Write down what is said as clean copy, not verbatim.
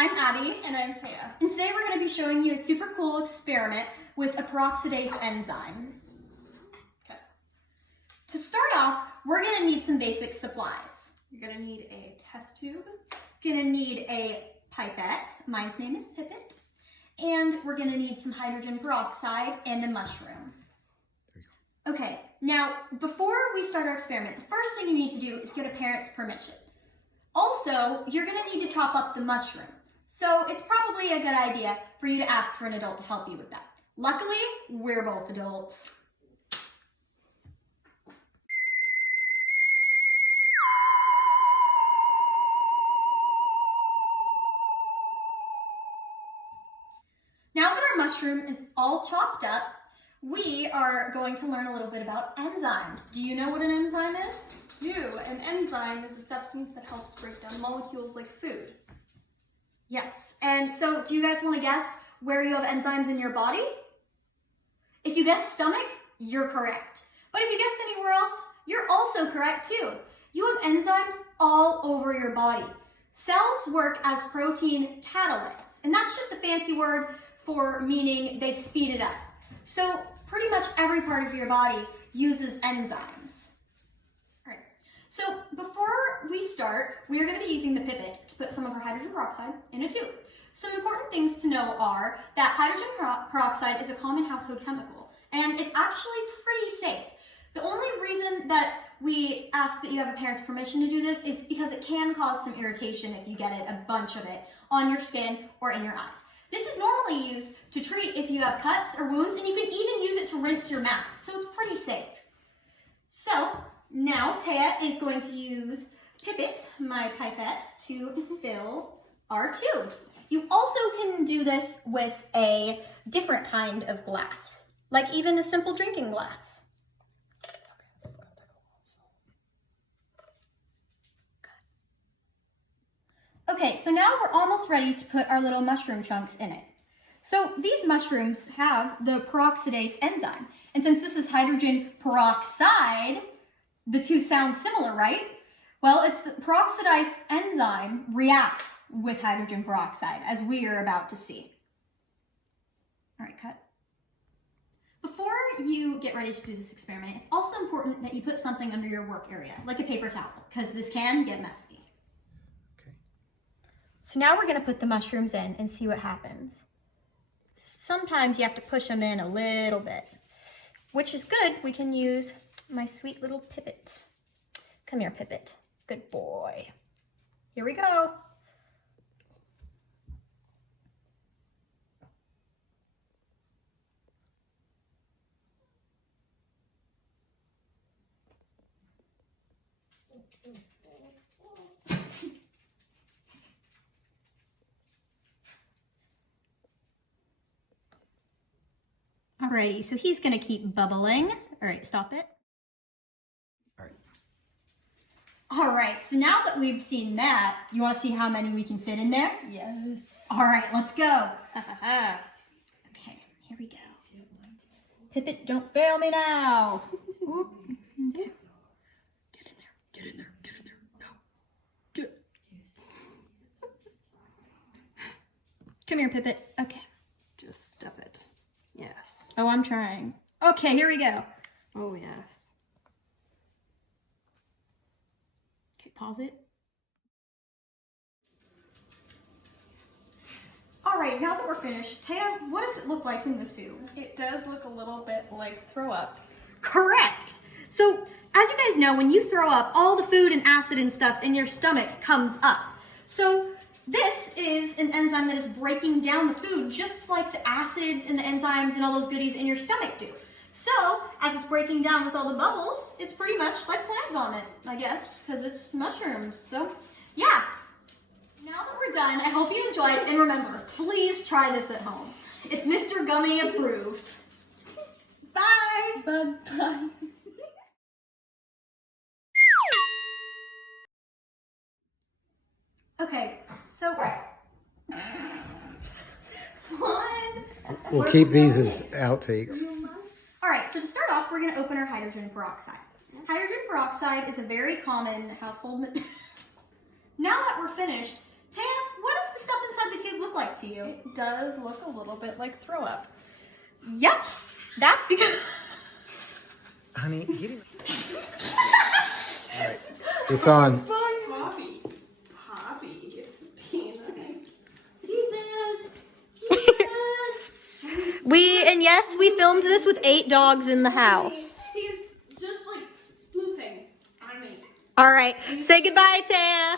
I'm Abby. And I'm Taya. And today we're going to be showing you a super cool experiment with a peroxidase enzyme. Okay. To start off, we're going to need some basic supplies. You're going to need a test tube. Going to need a pipette. Mine's name is Pipette. And we're going to need some hydrogen peroxide and a mushroom. Okay, now before we start our experiment, the first thing you need to do is get a parent's permission. Also, you're going to need to chop up the mushroom. So it's probably a good idea for you to ask for an adult to help you with that. Luckily, we're both adults. Now that our mushroom is all chopped up, we are going to learn a little bit about enzymes. Do you know what an enzyme is? An enzyme is a substance that helps break down molecules like food. Yes, and so do you guys want to guess where you have enzymes in your body? If you guessed stomach, you're correct. But if you guessed anywhere else, you're also correct too. You have enzymes all over your body. Cells work as protein catalysts, and that's just a fancy word for meaning they speed it up. So pretty much every part of your body uses enzymes. All right. So before we start, we are going to be using the pipette to put some of our hydrogen peroxide in a tube. Some important things to know are that hydrogen peroxide is a common household chemical, and it's actually pretty safe. The only reason that we ask that you have a parent's permission to do this is because it can cause some irritation if you get it, a bunch of it, on your skin or in your eyes. This is normally used to treat if you have cuts or wounds, and you can even use it to rinse your mouth, so it's pretty safe. So now Taya is going to use Pipette, my pipette, to fill our tube. You also can do this with a different kind of glass, like even a simple drinking glass. Okay, so now we're almost ready to put our little mushroom chunks in it. So these mushrooms have the peroxidase enzyme. And since this is hydrogen peroxide, the two sound similar, right? Well, it's the peroxidase enzyme reacts with hydrogen peroxide, as we are about to see. All right, cut. Before you get ready to do this experiment, it's also important that you put something under your work area, like a paper towel, because this can get messy. So now we're gonna put the mushrooms in and see what happens. Sometimes you have to push them in a little bit, which is good. We can use my sweet little pipette. Come here, Pipette. Good boy. Here we go. Alrighty, so he's gonna keep bubbling. All right, stop it. All right, so now that we've seen that, you wanna see how many we can fit in there? Yes. All right, let's go. Okay, here we go. Pipette, don't fail me now. Whoop. Okay. Get in there, get in there, get in there. No, get. Come here, Pipette. Okay. Just stuff it. Yes. Oh, I'm trying. Okay, here we go. Oh, yes. Okay, pause it. All right, now that we're finished, Taya, what does it look like in the tube? It does look a little bit like throw up. Correct. So, as you guys know, when you throw up, all the food and acid and stuff in your stomach comes up. So, this is an enzyme that is breaking down the food just like the acids and the enzymes and all those goodies in your stomach do. So, as it's breaking down with all the bubbles, it's pretty much like Plant Vomit, I guess, because it's mushrooms. So, yeah. Now that we're done, I hope you enjoyed, and remember, please try this at home. It's Mr. Gummy approved. Bye! Bye-bye. Okay, so We'll keep these as outtakes. All right, so to start off, we're going to open our hydrogen peroxide. Hydrogen peroxide is a very common household material. Now that we're finished, Taya, what is the stuff inside the like to you? It does look a little bit like throw up. Yep. That's because... Honey, get it. Alright. It's on. Poppy. And yes, we filmed this with 8 dogs in the house. He's just like spoofing on me. All right. Say goodbye, Taya.